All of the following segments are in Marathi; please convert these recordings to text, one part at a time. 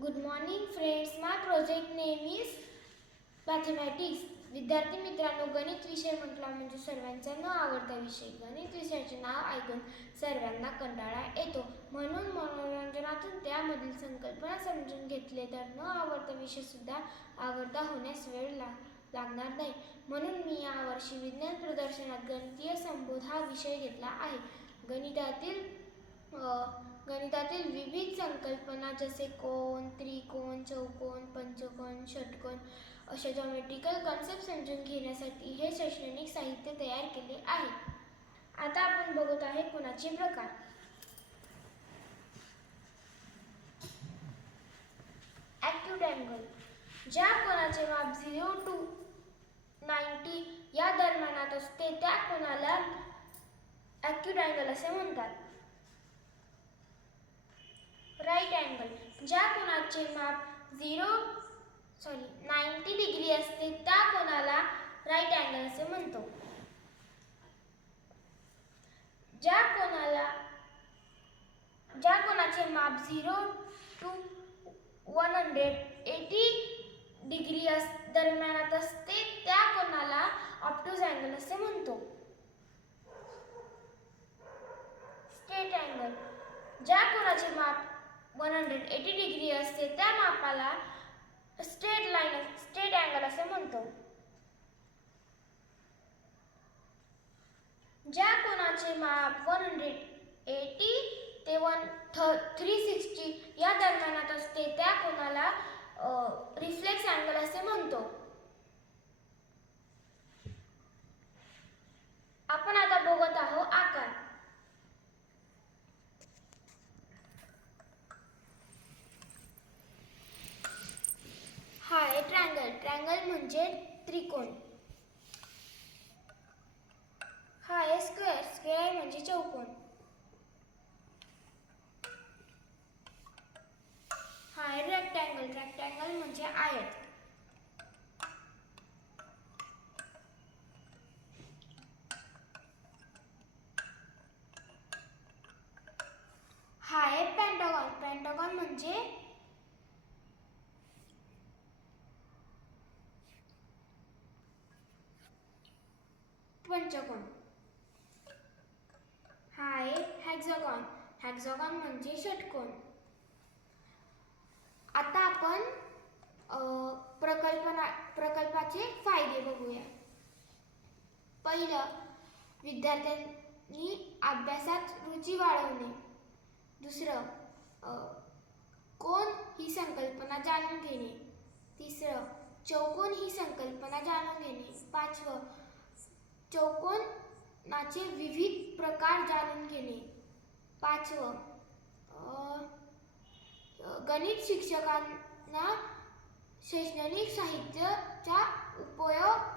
Good morning friends My project name is mathematics. विद्यार्थी मित्रांनो गणित विषय म्हटला म्हणजे सर्वांचा न आवडता विषय. गणित विषयाचे नाव ऐकून सर्वांना कंटाळा येतो. म्हणून मनोरंजनातून त्यामधील संकल्पना समजून घेतले तर न आवडता विषय सुद्धा आवडता होण्यास वेळ ला लागणार नाही. म्हणून मी यावर्षी विज्ञान प्रदर्शनात गणितीय संबोध हा विषय घेतला आहे. गणितातील गणितातील विविध संकल्पना जसे कोण त्रिकोण चौकोन पंचकोन षटकोन अशा जॉमेट्रिकल कॉन्सेप्ट समजून घेण्यासाठी हे शैक्षणिक साहित्य तयार केले आहे. आता आपण बघत आहे कोणाचे प्रकार. ॲक्यूट अँगल ज्या कोणाचे माप झिरो टू नाईन्टी या दरम्यानात असते त्या कोणाला ॲक्यूट अँगल असे म्हणतात. ज्या माप झिरो सॉरी नाईन्टी डिग्री असते, त्या कोणाला राईट अँगल असे म्हणतो. ज्या ज्या माप zero two one hundred eighty degree अस, दरम्यानात असते, त्या कोणाला ऑप्टूज अँगल स्टेट अँगल ज्या वन हंड्रेड एटी डिग्री असते त्या मापाला स्ट्रेट लाईन स्ट्रेट अँगल असे म्हणतो. ज्या कोणाचे माप वन हंड्रेड एटी ते वन थ थ्री सिक्स्टी या दरम्यानात असते त्या कोणाला रिफ्लेक्स अँगल असे म्हणतो आपण आता बघत आहोत आकार हा आहे ट्रायंगल म्हणजे त्रिकोण हा आहे स्क्वेअर स्क्वेअर म्हणजे चौकोन हा आहे रेक्टँगल रेक्टँगल म्हणजे आयत हा आहे पेंटागॉन पेंटागॉन म्हणजे पंचकोन. हा आहे हॅक्झॉगॉन हॅक्झॉगॉन म्हणजे षटकोन. आता आपण प्रकल्पना प्रकल्पाचे फायदे बघूया. पहिलं विद्यार्थ्यांनी अभ्यासात रुची वाढवणे. दुसरं कोण ही संकल्पना जाणून घेणे. तिसरं चौकोन ही संकल्पना जाणून घेणे. पाचवं चौकोनाचे विविध प्रकार जाणून घेणे. पाचवं गणित शिक्षकांना शैक्षणिक साहित्याचा उपयोग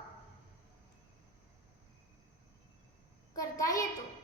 करता येतो.